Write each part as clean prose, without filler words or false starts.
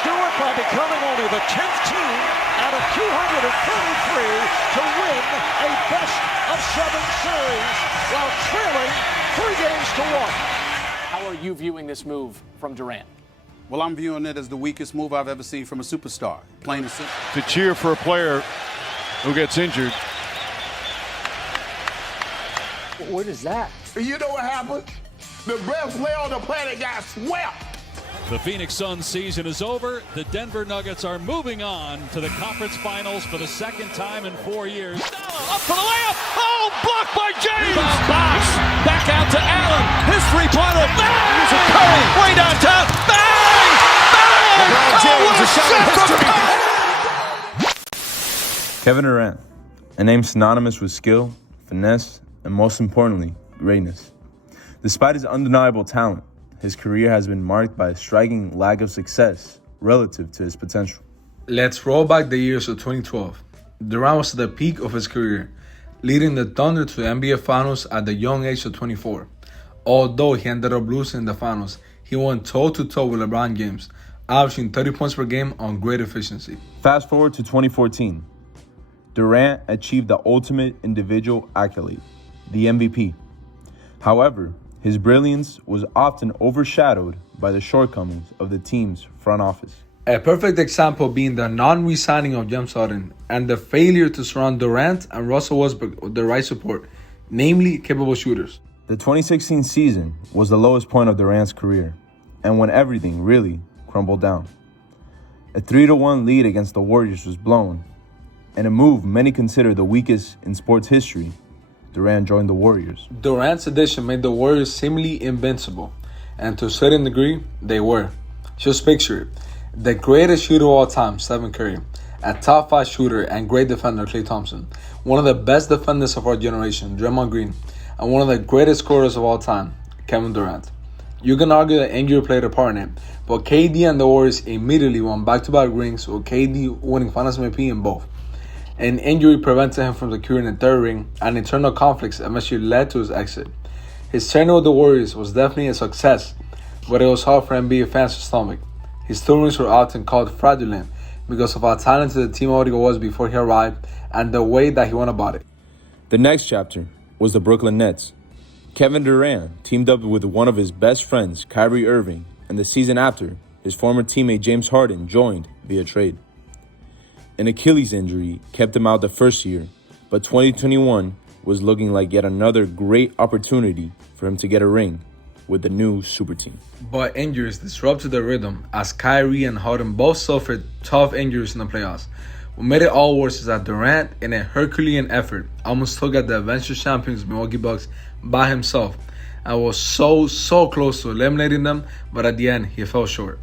Stewart by becoming only the 10th team out of 233 to win a best-of-7 series while trailing 3 games to 1. How are you viewing this move from Durant? Well, I'm viewing it as the weakest move I've ever seen from a superstar. Plain and simple. To cheer for a player who gets injured. What is that? You know what happened? The best player on the planet got swept. The Phoenix Suns season is over. The Denver Nuggets are moving on to the conference finals for the second time in 4 years. Up for the layup. Oh, blocked by James. Rebound box. Back out to Allen. His three-pointer. Bang! Here's a Curry. Way downtown. Bang! Bang! Oh, what a shot from Kevin Durant, a name synonymous with skill, finesse, and most importantly, greatness. Despite his undeniable talent, his career has been marked by a striking lack of success relative to his potential. Let's roll back the years to 2012. Durant was at the peak of his career, leading the Thunder to the NBA Finals at the young age of 24. Although he ended up losing in the finals, he went toe-to-toe with LeBron James, averaging 30 points per game on great efficiency. Fast forward to 2014. Durant achieved the ultimate individual accolade, the MVP. However, his brilliance was often overshadowed by the shortcomings of the team's front office. A perfect example being the non-re-signing of James Harden and the failure to surround Durant and Russell Westbrook with the right support, namely capable shooters. The 2016 season was the lowest point of Durant's career, and when everything really crumbled down. A 3-1 lead against the Warriors was blown, and a move many consider the weakest in sports history. Durant joined the Warriors. Durant's addition made the Warriors seemingly invincible, and to a certain degree, they were. Just picture it. The greatest shooter of all time, Stephen Curry, a top 5 shooter and great defender, Klay Thompson, one of the best defenders of our generation, Draymond Green, and one of the greatest scorers of all time, Kevin Durant. You can argue that injury played a part in it, but KD and the Warriors immediately won back-to-back rings, with KD winning Finals MVP in both. An injury prevented him from securing a third ring, and internal conflicts eventually led to his exit. His tenure with the Warriors was definitely a success, but it was hard for NBA fans to stomach. His tournaments were often called fraudulent because of how talented the team already was before he arrived and the way that he went about it. The next chapter was the Brooklyn Nets. Kevin Durant teamed up with one of his best friends, Kyrie Irving, and the season after, his former teammate James Harden joined via trade. An Achilles injury kept him out the first year, but 2021 was looking like yet another great opportunity for him to get a ring with the new super team. But injuries disrupted the rhythm as Kyrie and Harden both suffered tough injuries in the playoffs. What made it all worse is that Durant, in a Herculean effort, almost took out the eventual champions Milwaukee Bucks by himself and was so close to eliminating them, but at the end he fell short.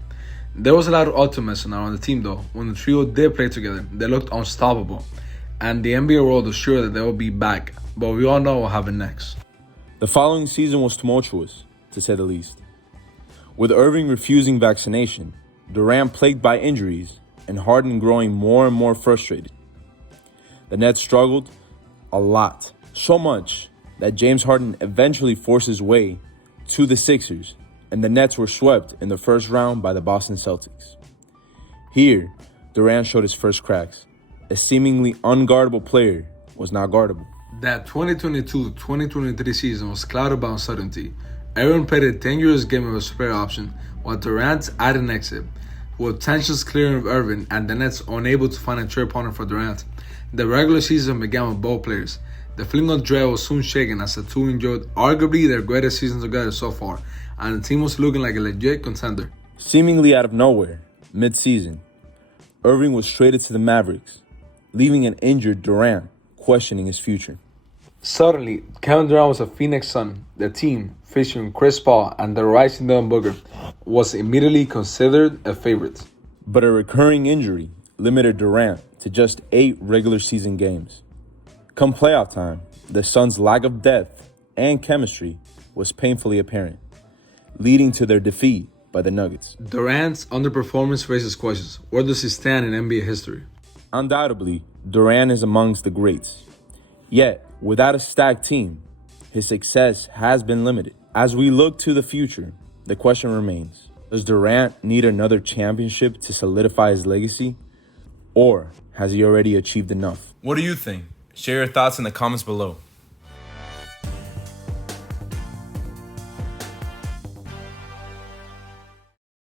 There was a lot of optimism around the team though. When the trio did play together, they looked unstoppable, and the NBA world was sure that they would be back, but we all know what happened next. The following season was tumultuous, to say the least. With Irving refusing vaccination, Durant plagued by injuries, and Harden growing more and more frustrated. The Nets struggled a lot, so much that James Harden eventually forced his way to the Sixers, and the Nets were swept in the first round by the Boston Celtics. Here, Durant showed his first cracks. A seemingly unguardable player was not guardable. That 2022-2023 season was clouded by uncertainty. Everyone played a dangerous game of a spare option, while Durant had an exit, with tensions clearing of Irving and the Nets unable to find a trade partner for Durant. The regular season began with both players. The feeling of dread was soon shaken as the two enjoyed arguably their greatest season together so far, and the team was looking like a legit contender. Seemingly out of nowhere, mid-season, Irving was traded to the Mavericks, leaving an injured Durant questioning his future. Suddenly, Kevin Durant was a Phoenix Sun. The team, featuring Chris Paul and the rising Devin Booker, was immediately considered a favorite. But a recurring injury limited Durant to just 8 regular season games. Come playoff time, the Suns' lack of depth and chemistry was painfully apparent, leading to their defeat by the Nuggets. Durant's underperformance raises questions. Where does he stand in NBA history? Undoubtedly, Durant is amongst the greats. Yet, without a stacked team, his success has been limited. As we look to the future, the question remains, Does Durant need another championship to solidify his legacy? Or has he already achieved enough? What do you think? Share your thoughts in the comments below.